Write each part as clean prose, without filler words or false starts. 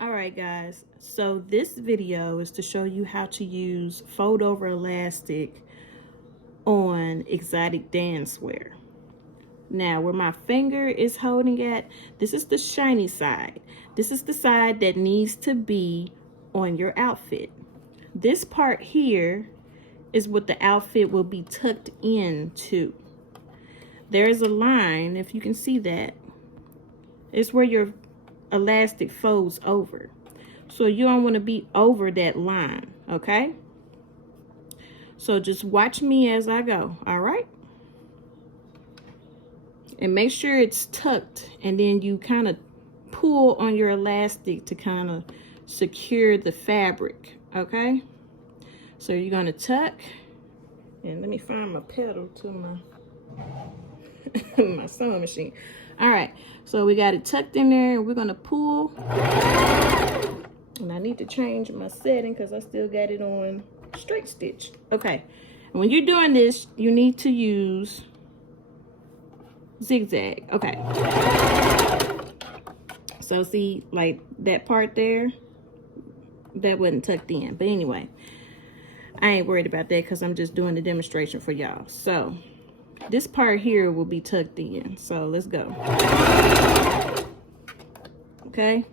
All right, guys, so this video is to show you how to use fold over elastic on exotic dancewear. Now, where my finger is holding at, this is the shiny side. This is the side that needs to be on your outfit. This part here is what the outfit will be tucked into. There's a line, if you can see that, it's where your elastic folds over. So you don't want to be over that line, okay? So just watch me as I go, all right? And make sure it's tucked, and then you kind of pull on your elastic to kind of secure the fabric, okay? So you're gonna tuck, and let me find my pedal to my my sewing machine. All right, so we got it tucked in there, and we're gonna pull. And I need to change my setting because I still got it on straight stitch. Okay, and when you're doing this, you need to use zigzag. Okay, so see, like that part there, that wasn't tucked in. But anyway, I ain't worried about that because I'm just doing the demonstration for y'all. So this part here will be tucked in. So let's go. Okay,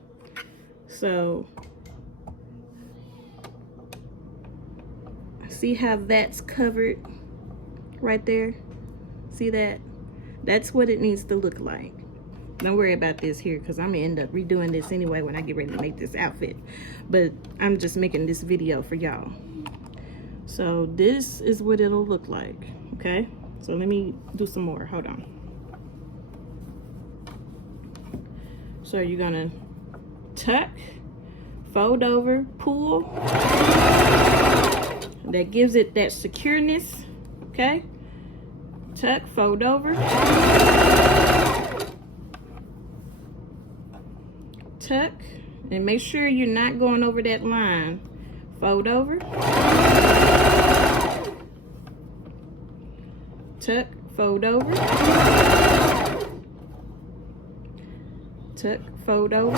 so see how that's covered right there? See that? That's what it needs to look like. Don't worry about this here because I'm gonna end up redoing this anyway when I get ready to make this outfit. But I'm just making this video for y'all. So this is what it'll look like, okay? So let me do some more, hold on. So you're gonna tuck, fold over, pull. That gives it that secureness, okay? Tuck, fold over. Tuck, and make sure you're not going over that line. Fold over. Tuck, fold over. Tuck, fold over.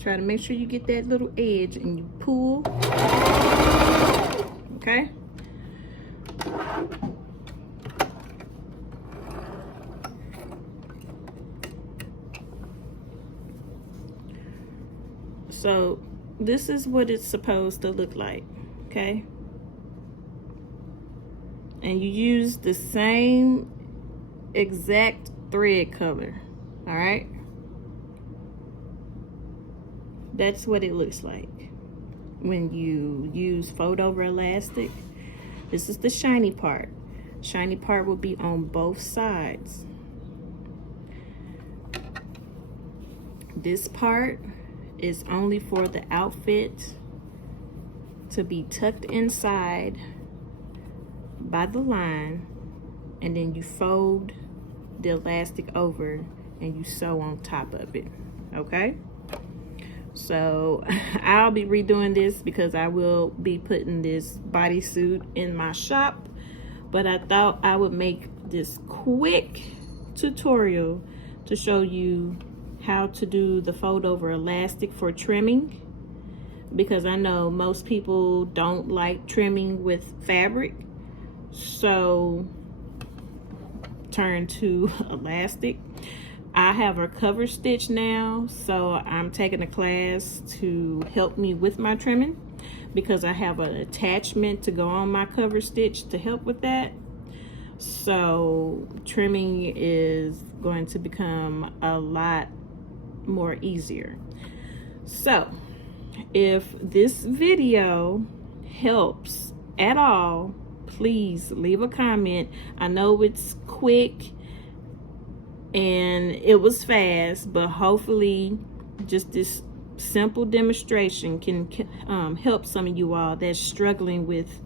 Try to make sure you get that little edge and you pull. Okay? So this is what it's supposed to look like, okay? And you use the same exact thread color, all right? That's what it looks like when you use fold over elastic. This is the shiny part. Shiny part will be on both sides. This part is only for the outfit to be tucked inside by the line, and then you fold the elastic over and you sew on top of it, okay? So I'll be redoing this because I will be putting this bodysuit in my shop, but I thought I would make this quick tutorial to show you how to do the fold over elastic for trimming, because I know most people don't like trimming with fabric, so turn to elastic. I have a cover stitch now, so I'm taking a class to help me with my trimming because I have an attachment to go on my cover stitch to help with that. So trimming is going to become a lot more easier. So if this video helps at all, please leave a comment. I know it's quick and it was fast, but hopefully just this simple demonstration can help some of you all that's struggling with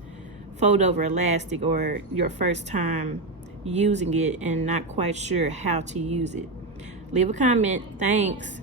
fold over elastic or your first time using it and not quite sure how to use it. Leave a comment. Thanks.